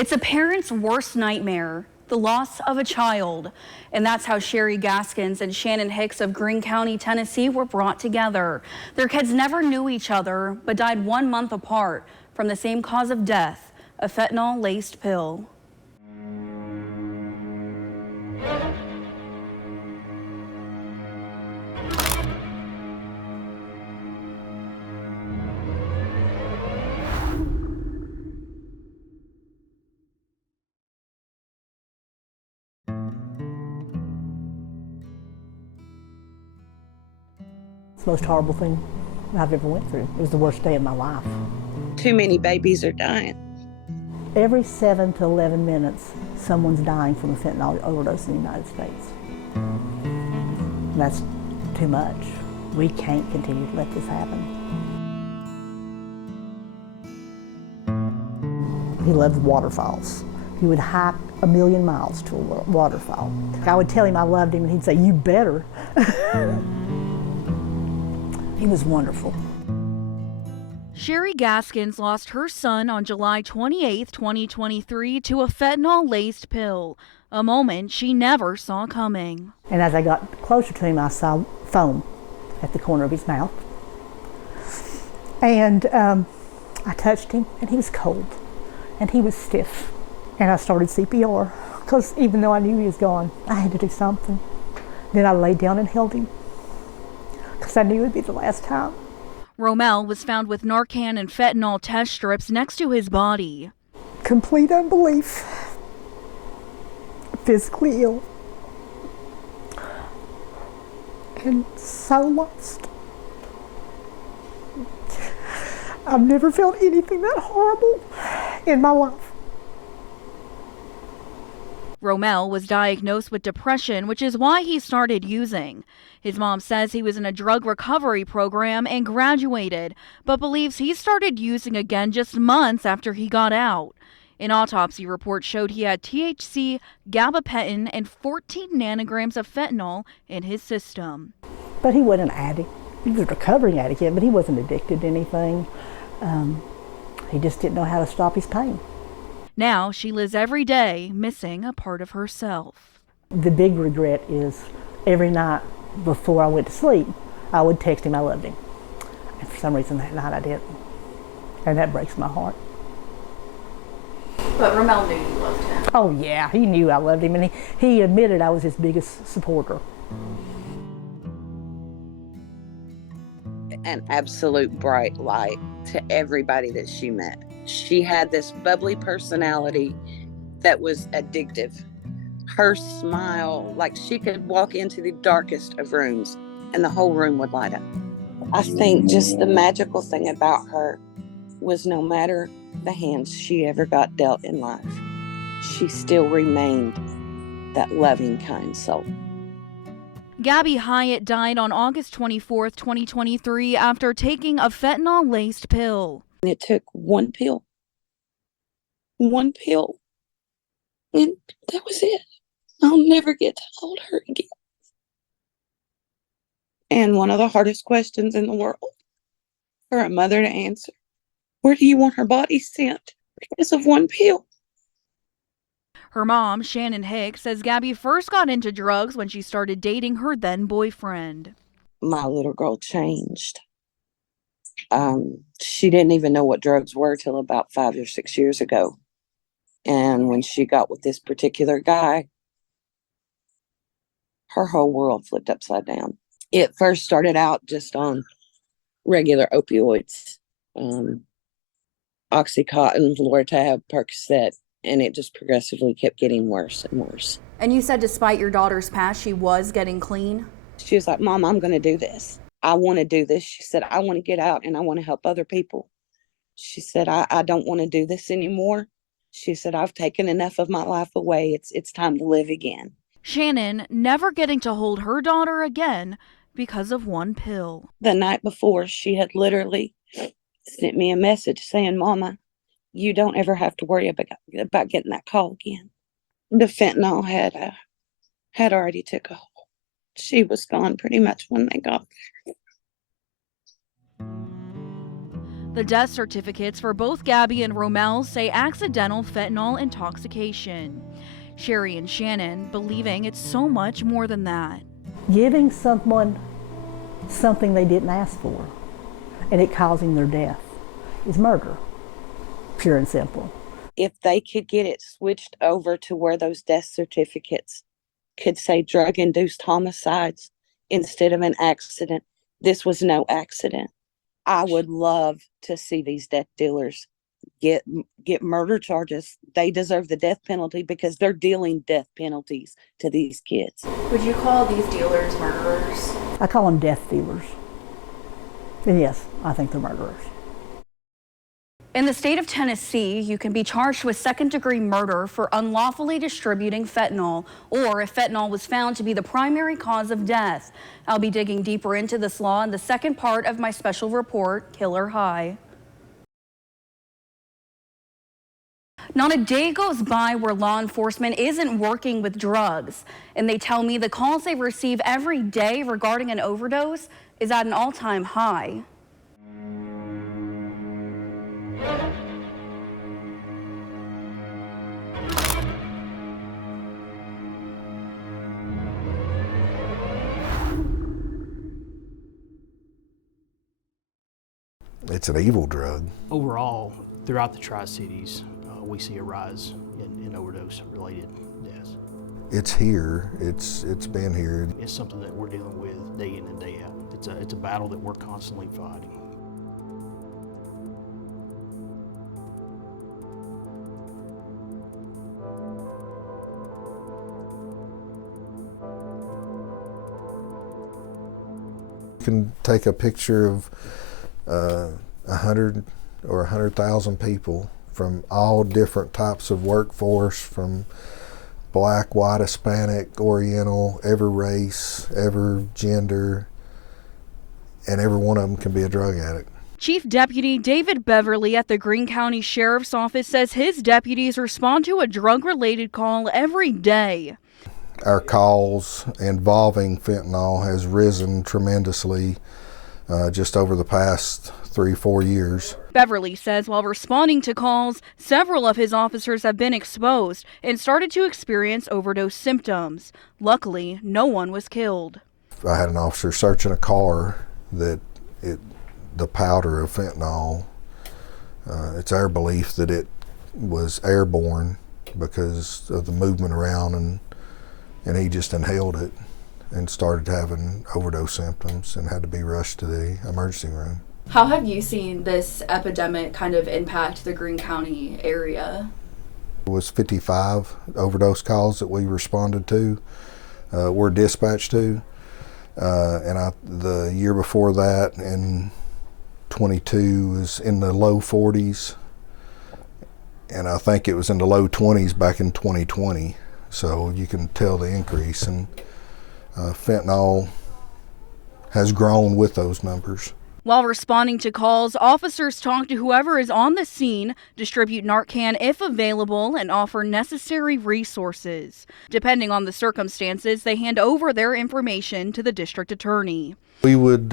It's a parent's worst nightmare, the loss of a child. And that's how Sherry Gaskins and Shannon Hicks of Greene County, Tennessee were brought together. Their kids never knew each other, but died 1 month apart from the same cause of death, a fentanyl-laced pill. It's the most horrible thing I've ever went through. It was the worst day of my life. Too many babies are dying. Every 7 to 11 minutes, someone's dying from a fentanyl overdose in the United States. That's too much. We can't continue to let this happen. He loved waterfalls. He would hike 1,000,000 miles to a waterfall. I would tell him I loved him and he'd say, "You better." He was wonderful. Sherry Gaskins lost her son on July 28, 2023 to a fentanyl-laced pill, a moment she never saw coming. And as I got closer to him, I saw foam at the corner of his mouth. And I touched him, and he was cold, and he was stiff. And I started CPR, because even though I knew he was gone, I had to do something. Then I laid down and held him, because I knew it would be the last time. Romel was found with Narcan and fentanyl test strips next to his body. Complete unbelief, physically ill, and so lost. I've never felt anything that horrible in my life. Romel was diagnosed with depression, which is why he started using. His mom says he was in a drug recovery program and graduated, but believes he started using again just months after he got out. An autopsy report showed he had THC, gabapentin, and 14 nanograms of fentanyl in his system. But he wasn't an addict. He was a recovering addict, but he wasn't addicted to anything. He just didn't know how to stop his pain. Now she lives every day missing a part of herself. The big regret is every night before I went to sleep, I would text him I loved him. And for some reason that night I didn't. And that breaks my heart. But Romel knew you loved him. Oh yeah, he knew I loved him, and he admitted I was his biggest supporter. An absolute bright light to everybody that she met. She had this bubbly personality that was addictive. Her smile, like she could walk into the darkest of rooms and the whole room would light up. I think just the magical thing about her was no matter the hands she ever got dealt in life, she still remained that loving, kind soul. Gabby Hyatt died on August 24, 2023 after taking a fentanyl-laced pill. It took one pill, and that was it. I'll never get to hold her again. And one of the hardest questions in the world for a mother to answer, where do you want her body sent because of one pill? Her mom, Shannon Hicks, says Gabby first got into drugs when she started dating her then boyfriend. My little girl changed. She didn't even know what drugs were till about 5 or 6 years ago. And when she got with this particular guy, her whole world flipped upside down. It first started out just on regular opioids, Oxycontin, Lortab, Percocet, and it just progressively kept getting worse and worse. And you said despite your daughter's past, she was getting clean? She was like, "Mom, I'm going to do this. I want to do this." She said, "I want to get out and I want to help other people." She said, I don't want to do this anymore. She said, "I've taken enough of my life away. It's time to live again." Shannon never getting to hold her daughter again because of one pill. The night before, she had literally sent me a message saying, "Mama, you don't ever have to worry about getting that call again." The fentanyl had already took a hold. She was gone pretty much when they got there. The death certificates for both Gabby and Romel say accidental fentanyl intoxication. Sherry and Shannon believing it's so much more than that. Giving someone something they didn't ask for and it causing their death is murder, pure and simple. If they could get it switched over to where those death certificates could say drug-induced homicides instead of an accident, this was no accident. I would love to see these death dealers get murder charges. They deserve the death penalty because they're dealing death penalties to these kids. Would you call these dealers murderers? I call them death dealers. And yes, I think they're murderers. In the state of Tennessee, you can be charged with second-degree murder for unlawfully distributing fentanyl, or if fentanyl was found to be the primary cause of death. I'll be digging deeper into this law in the second part of my special report, Killer High. Not a day goes by where law enforcement isn't working with drugs, and they tell me the calls they receive every day regarding an overdose is at an all-time high. It's an evil drug. Overall, throughout the Tri-Cities, we see a rise in overdose-related deaths. It's here. It's been here. It's something that we're dealing with day in and day out. It's a battle that we're constantly fighting. You can take a picture of 100 or 100,000 people from all different types of workforce, from black, white, Hispanic, Oriental, every race, every gender, and every one of them can be a drug addict. Chief Deputy David Beverly at the Greene County Sheriff's Office says his deputies respond to a drug-related call every day. Our calls involving fentanyl has risen tremendously just over the past 3-4 years. Beverly says while responding to calls, several of his officers have been exposed and started to experience overdose symptoms. Luckily, no one was killed. I had an officer searching a car that the powder of fentanyl, it's our belief that it was airborne because of the movement around, and he just inhaled it and started having overdose symptoms and had to be rushed to the emergency room. How have you seen this epidemic kind of impact the Greene County area? It was 55 overdose calls that we responded to, were dispatched to, and the year before that, in 22, was in the low 40s, and I think it was in the low 20s back in 2020. So you can tell the increase, and fentanyl has grown with those numbers. While responding to calls, officers talk to whoever is on the scene, distribute Narcan if available, and offer necessary resources. Depending on the circumstances, they hand over their information to the district attorney. We would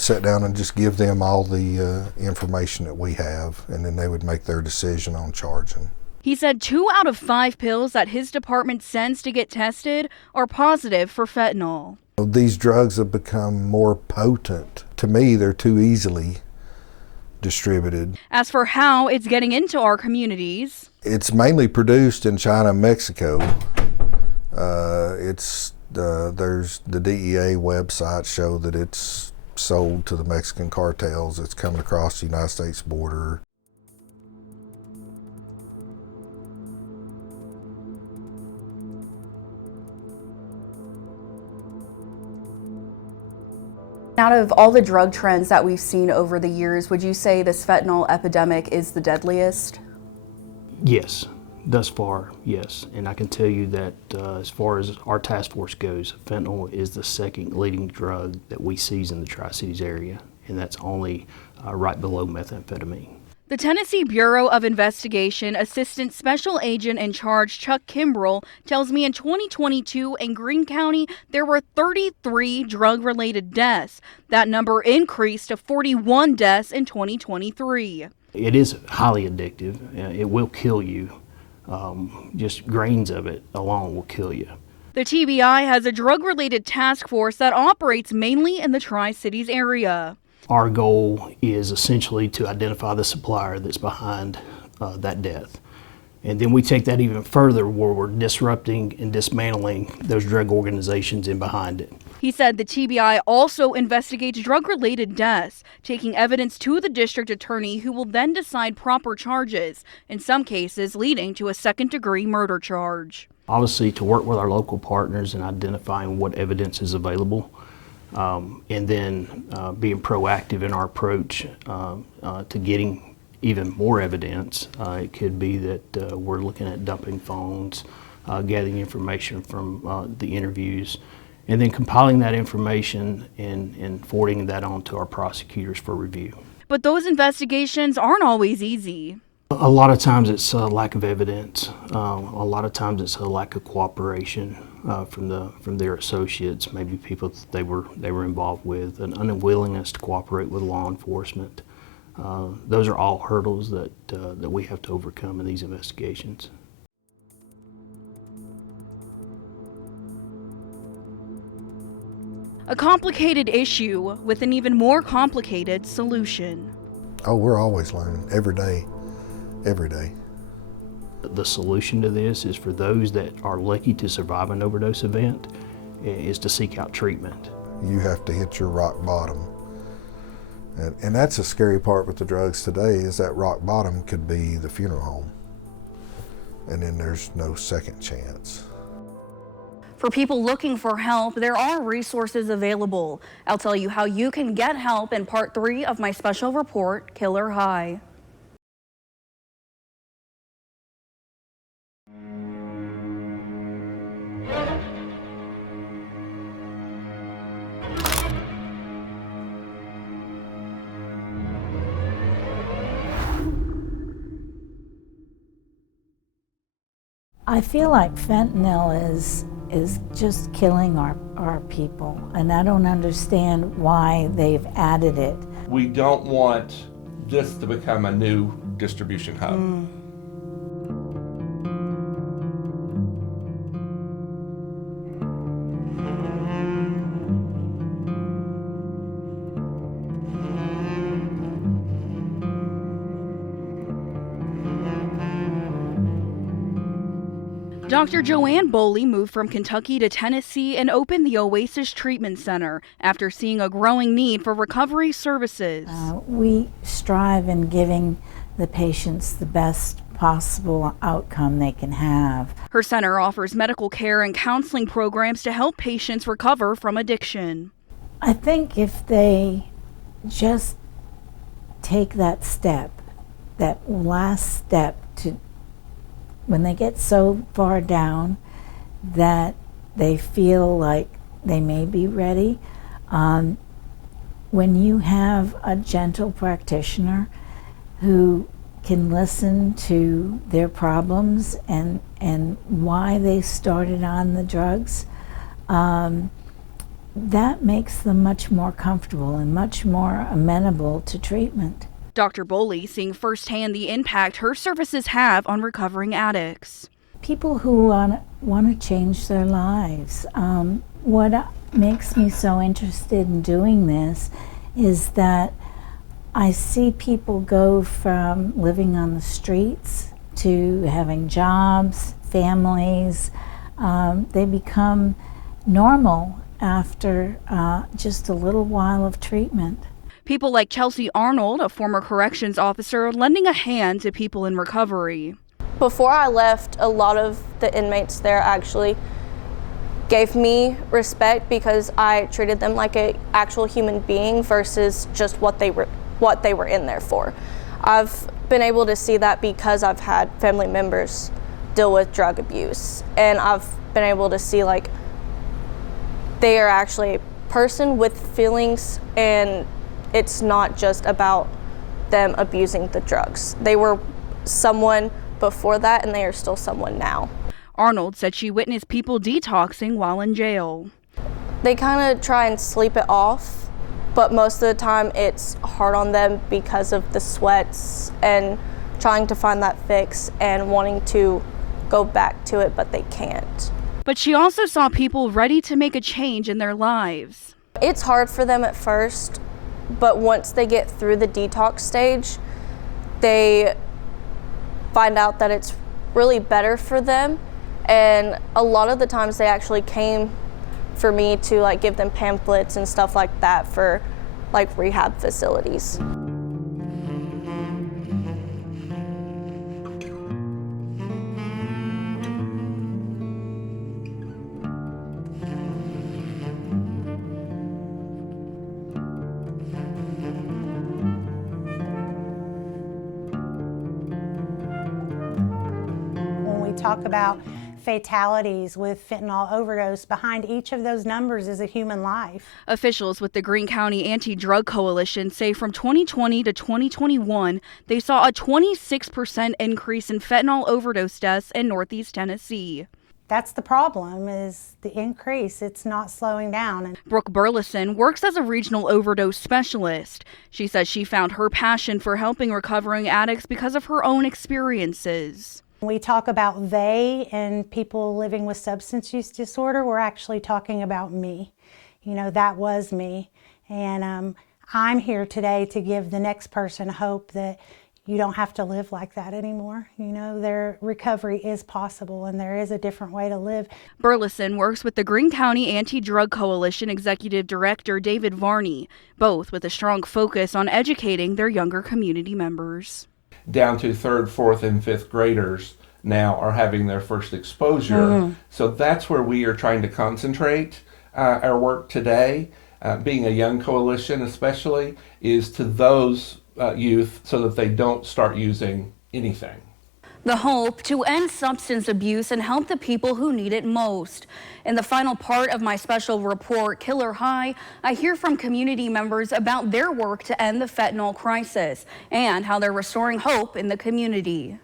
sit down and just give them all the information that we have, and then they would make their decision on charging. He said 2 out of 5 pills that his department sends to get tested are positive for fentanyl. These drugs have become more potent. To me, they're too easily distributed. As for how it's getting into our communities, it's mainly produced in China and Mexico. There's the DEA websites show that it's sold to the Mexican cartels. It's coming across the United States border. out of all the drug trends that we've seen over the years, would you say this fentanyl epidemic is the deadliest? Yes, thus far, yes. And I can tell you that as far as our task force goes, fentanyl is the second leading drug that we seize in the Tri-Cities area, and that's only right below methamphetamine. The Tennessee Bureau of Investigation Assistant Special Agent in Charge Chuck Kimbrell tells me in 2022 in Greene County there were 33 drug-related deaths. That number increased to 41 deaths in 2023. It is highly addictive. It will kill you. Just grains of it alone will kill you. The TBI has a drug-related task force that operates mainly in the Tri-Cities area. Our goal is essentially to identify the supplier that's behind that death. And then we take that even further where we're disrupting and dismantling those drug organizations in behind it. He said the TBI also investigates drug-related deaths, taking evidence to the district attorney who will then decide proper charges, in some cases leading to a second-degree murder charge. Obviously, to work with our local partners and identifying what evidence is available, and then being proactive in our approach to getting even more evidence. It could be that we're looking at dumping phones, gathering information from the interviews, and then compiling that information and forwarding that on to our prosecutors for review. But those investigations aren't always easy. A lot of times it's a lack of evidence. A lot of times it's a lack of cooperation from their associates, maybe people that they were involved with, an unwillingness to cooperate with law enforcement. Those are all hurdles that we have to overcome in these investigations. A complicated issue with an even more complicated solution. Oh, we're always learning, every day. Every day. The solution to this is for those that are lucky to survive an overdose event is to seek out treatment. You have to hit your rock bottom. And that's the scary part with the drugs today, is that rock bottom could be the funeral home. And then there's no second chance. For people looking for help, there are resources available. I'll tell you how you can get help in part 3 of my special report, Killer High. I feel like fentanyl is just killing our people, and I don't understand why they've added it. We don't want this to become a new distribution hub. Dr. Joanne Boley moved from Kentucky to Tennessee and opened the Oasis Treatment Center after seeing a growing need for recovery services. We strive in giving the patients the best possible outcome they can have. Her center offers medical care and counseling programs to help patients recover from addiction. I think if they just take that step, that last step to when they get so far down that they feel like they may be ready, when you have a gentle practitioner who can listen to their problems and why they started on the drugs, that makes them much more comfortable and much more amenable to treatment. Dr. Boley seeing firsthand the impact her services have on recovering addicts. People who want to change their lives. What makes me so interested in doing this is that I see people go from living on the streets to having jobs, families. They become normal after just a little while of treatment. People like Chelsea Arnold, a former corrections officer, lending a hand to people in recovery. Before I left, a lot of the inmates there actually gave me respect because I treated them like an actual human being versus just what they were in there for. I've been able to see that because I've had family members deal with drug abuse, and I've been able to see like they are actually a person with feelings, and it's not just about them abusing the drugs. They were someone before that, and they are still someone now. Arnold said she witnessed people detoxing while in jail. They kind of try and sleep it off, but most of the time it's hard on them because of the sweats and trying to find that fix and wanting to go back to it, but they can't. But she also saw people ready to make a change in their lives. It's hard for them at first, but once they get through the detox stage, they find out that it's really better for them. And a lot of the times they actually came for me to like give them pamphlets and stuff like that for like rehab facilities. When we talk about fatalities with fentanyl overdose, behind each of those numbers is a human life. Officials with the Greene County Anti-Drug Coalition say from 2020 to 2021, they saw a 26% increase in fentanyl overdose deaths in Northeast Tennessee. That's the problem, is the increase. It's not slowing down. Brooke Burleson works as a regional overdose specialist. She says she found her passion for helping recovering addicts because of her own experiences. We talk about they and people living with substance use disorder. We're actually talking about me. You know, that was me. And I'm here today to give the next person hope that you don't have to live like that anymore. You know, their recovery is possible and there is a different way to live. Burleson works with the Greene County Anti-Drug Coalition Executive Director David Varney, both with a strong focus on educating their younger community members. Down to 3rd, 4th, and 5th graders now are having their first exposure. So that's where we are trying to concentrate our work today, being a young coalition especially, is to those youth so that they don't start using anything. The hope to end substance abuse and help the people who need it most. In the final part of my special report, Killer High, I hear from community members about their work to end the fentanyl crisis and how they're restoring hope in the community.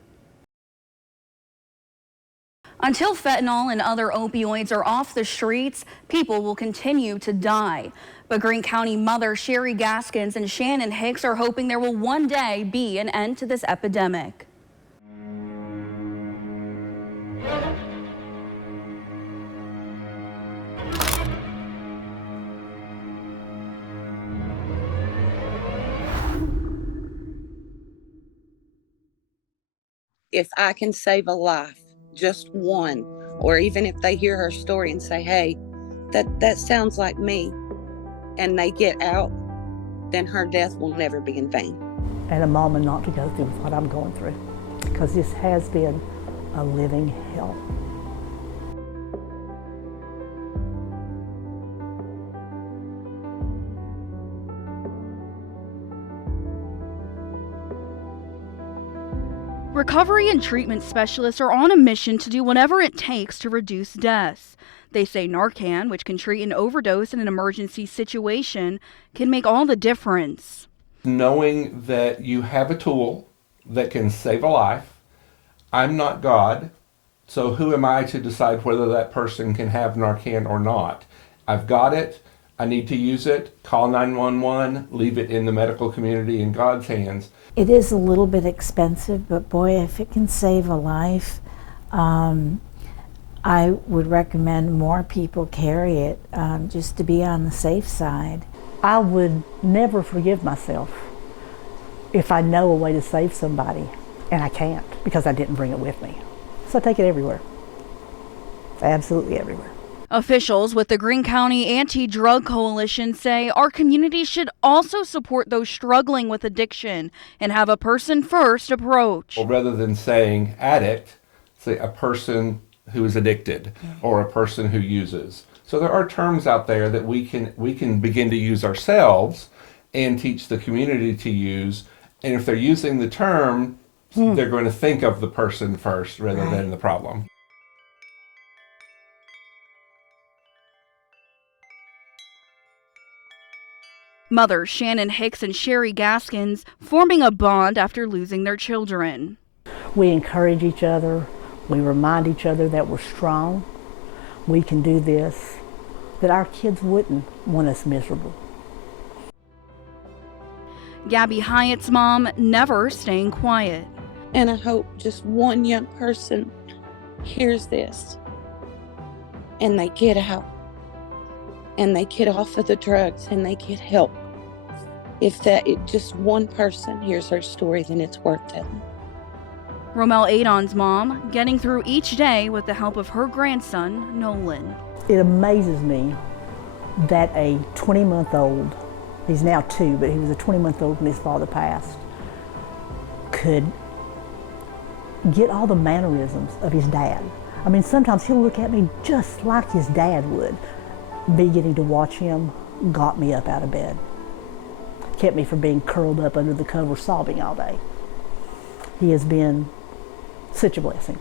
Until fentanyl and other opioids are off the streets, people will continue to die. But Greene County mother Sherry Gaskins and Shannon Hicks are hoping there will one day be an end to this epidemic. If I can save a life, just one, or even if they hear her story and say, hey, that sounds like me, and they get out, then her death will never be in vain. And a mama not to go through what I'm going through, because this has been a living hell. Recovery and treatment specialists are on a mission to do whatever it takes to reduce deaths. They say Narcan, which can treat an overdose in an emergency situation, can make all the difference. Knowing that you have a tool that can save a life. I'm not God, so who am I to decide whether that person can have Narcan or not? I've got it. I need to use it. Call 911, leave it in the medical community in God's hands. It is a little bit expensive, but boy, if it can save a life, I would recommend more people carry it just to be on the safe side. I would never forgive myself if I know a way to save somebody and I can't because I didn't bring it with me. So I take it everywhere, absolutely everywhere. Officials with the Greene County Anti-Drug Coalition say our community should also support those struggling with addiction and have a person-first approach. Well, rather than saying addict, say a person who is addicted or a person who uses. So there are terms out there that we can begin to use ourselves and teach the community to use. And if they're using the term, they're going to think of the person first rather than the problem. Mothers Shannon Hicks and Sherry Gaskins forming a bond after losing their children. We encourage each other. We remind each other that we're strong. We can do this, that our kids wouldn't want us miserable. Gabby Hyatt's mom never staying quiet. And I hope just one young person hears this and they get out and they get off of the drugs and they get help. If just one person hears her story, then it's worth it. Romel Adon's mom getting through each day with the help of her grandson, Nolan. It amazes me that a 20-month-old, he's now 2, but he was a 20-month-old when his father passed, could get all the mannerisms of his dad. I mean, sometimes he'll look at me just like his dad would. Me getting to watch him got me up out of bed. Kept me from being curled up under the cover sobbing all day. He has been such a blessing.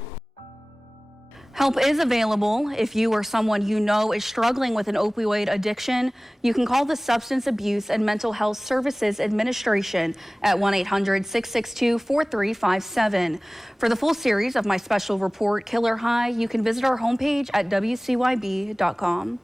Help is available if you or someone you know is struggling with an opioid addiction. You can call the Substance Abuse and Mental Health Services Administration at 1-800-662-4357. For the full series of my special report, Killer High, you can visit our homepage at WCYB.com.